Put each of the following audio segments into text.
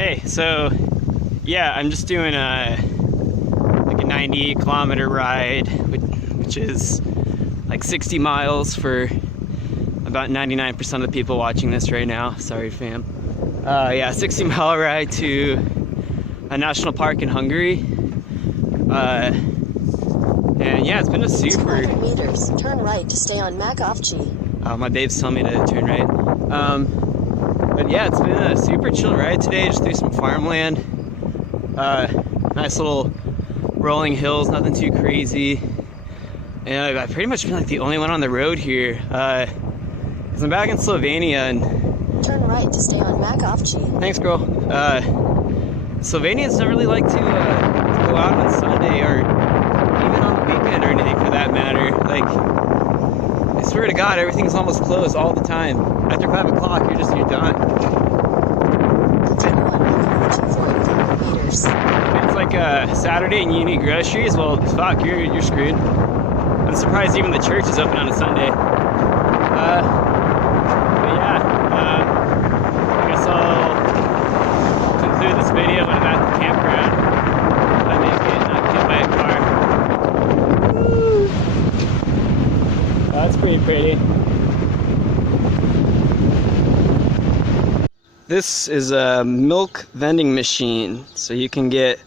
Hey, so yeah, I'm just doing a 90-kilometer ride, which is like 60 miles for about 99% of the people watching this right now. Sorry, fam. Yeah, 60-mile ride to a national park in Hungary. And yeah, it's been a super. 200 meters, turn right to stay on Makovci. My babe's telling me to turn right. But yeah, it's been a super chill ride today, just through some farmland. Nice little rolling hills, nothing too crazy. And I've pretty much been like the only one on the road here. Cause I'm back in Slovenia and... Turn right to stay on Makovci. Thanks, girl. Slovenians don't really like to go out on Sunday or even on the weekend or anything for that matter. Like, I swear to God, everything's almost closed all the time. After 5 o'clock, you're done. Continue on Makovci for 800 meters. If it's like a Saturday and you need groceries, well, fuck, you're screwed. I'm surprised even the church is open on a Sunday. But yeah, I guess I'll conclude this video when I'm at the campground. If I make it, not hit by a car. Woo! Oh, that's pretty pretty. This is a milk vending machine, so you can get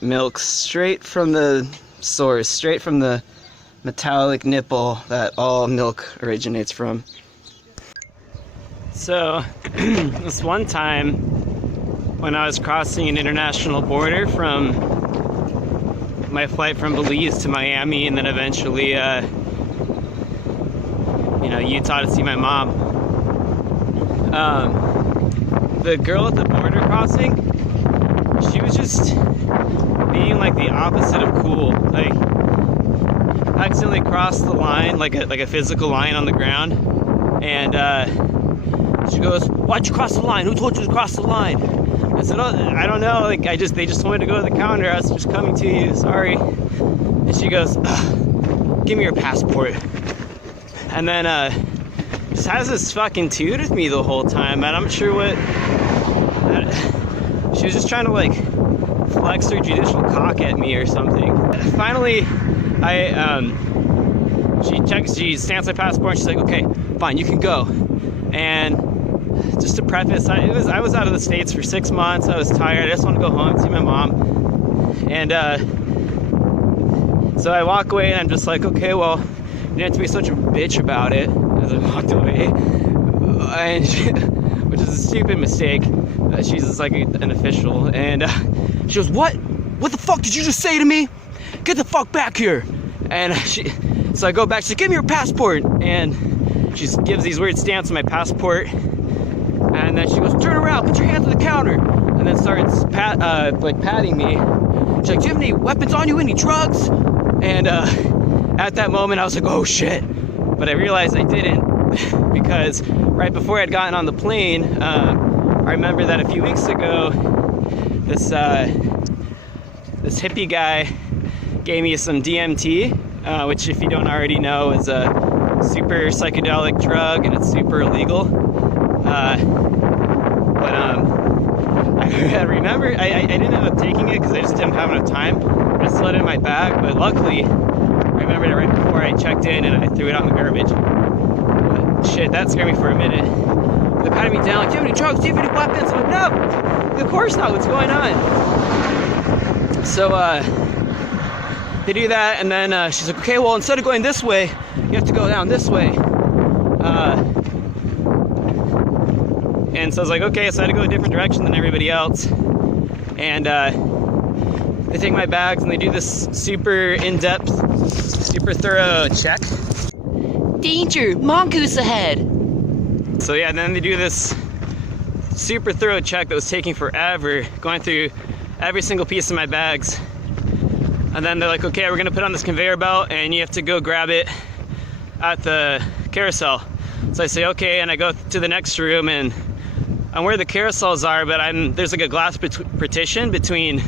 milk straight from the source, straight from the metallic nipple that all milk originates from. So, this one time when I was crossing an international border from my flight from Belize to Miami and then eventually, Utah to see my mom. The girl at the border crossing, she was just being like the opposite of cool. Like, accidentally crossed the line, like a physical line on the ground, and she goes, "Why'd you cross the line? Who told you to cross the line?" I said, "Oh, I don't know. Like, they just told me to go to the counter. I was just coming to you. Sorry." And she goes, "Give me your passport." And then just has this fucking toot with me the whole time, and I'm not sure what. She was just trying to like flex her judicial cock at me or something. Finally, she stamps my passport and she's like, "Okay, fine, you can go." And just to preface, I was out of the States for 6 months. I was tired. I just want to go home and see my mom. And so I walk away and I'm just like, okay, well, you didn't have to be such a bitch about it, as I walked away. And which is a stupid mistake. She's just like an official. And she goes, What the fuck did you just say to me? Get the fuck back here. And so I go back, she's like, "Give me your passport." And she gives these weird stamps on my passport. And then she goes, "Turn around, put your hands on the counter." And then starts patting me. She's like, "Do you have any weapons on you, any drugs?" And at that moment I was like, oh shit. But I realized I didn't, because right before I'd gotten on the plane, I remember that a few weeks ago, this hippie guy gave me some DMT, which, if you don't already know, is a super psychedelic drug and it's super illegal. I remember I didn't end up taking it because I just didn't have enough time. I still had it in my bag, but luckily I remembered it right before I checked in and I threw it out in the garbage. But shit, that scared me for a minute. They patted me down like, "Do you have any drugs? Do you have any weapons?" I'm like, "No, of course not. What's going on?" So they do that, and then she's like, "Okay, well, instead of going this way, you have to go down this way." And so I was like, okay, so I had to go a different direction than everybody else. And they take my bags and they do this super in-depth, super thorough check. "Danger, mongoose ahead." So yeah, then they do this super thorough check that was taking forever, going through every single piece of my bags. And then they're like, "Okay, we're gonna put on this conveyor belt and you have to go grab it at the carousel." So I say, okay, and I go to the next room and I'm where the carousels are, but there's like a glass partition between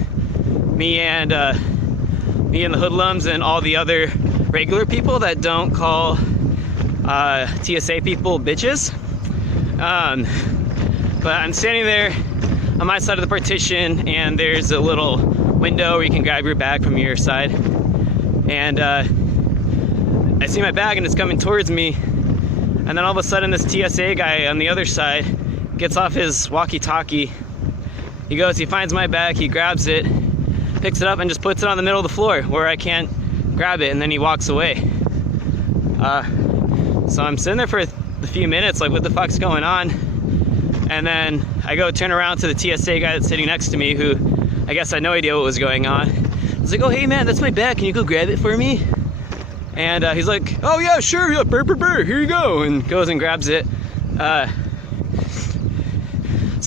me and the hoodlums and all the other regular people that don't call TSA people bitches. But I'm standing there on my side of the partition, and there's a little window where you can grab your bag from your side. And I see my bag and it's coming towards me, and then all of a sudden this TSA guy on the other side gets off his walkie-talkie. He finds my bag, he grabs it, picks it up and just puts it on the middle of the floor where I can't grab it, and then he walks away. So I'm sitting there for a few minutes like, what the fuck's going on? And then I go turn around to the TSA guy that's sitting next to me, who I guess had no idea what was going on. I was like, oh hey man, that's my bag, can you go grab it for me? And he's like, oh yeah, sure, yeah, here you go, and goes and grabs it. So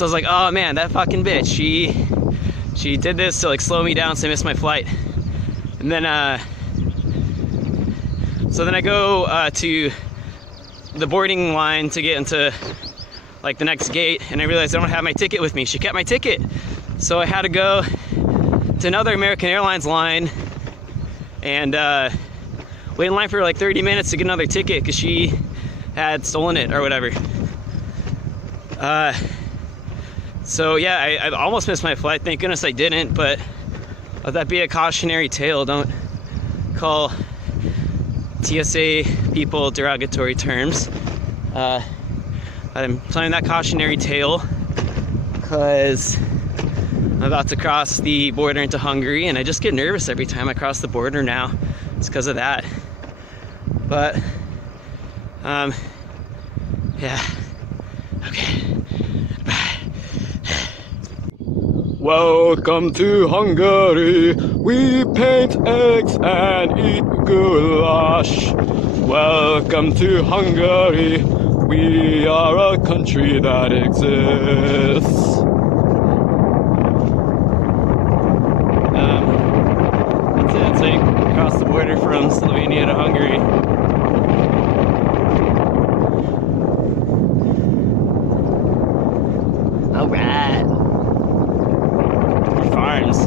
I was like, oh man, that fucking bitch, she did this to like slow me down so I missed my flight. And then so then I go to the boarding line to get into like the next gate, and I realized I don't have my ticket with me. She kept my ticket, so I had to go to another American Airlines line and wait in line for like 30 minutes to get another ticket because she had stolen it or whatever. So yeah, I almost missed my flight. Thank goodness I didn't, but let that be a cautionary tale. Don't call TSA people derogatory terms. I'm telling that cautionary tale because I'm about to cross the border into Hungary, and I just get nervous every time I cross the border now. It's because of that. But, yeah. Okay. Bye. Welcome to Hungary. We paint eggs and eat goulash. Welcome to Hungary. We are a country that exists. That's it. So you cross the border from Slovenia to Hungary. All right. Farms.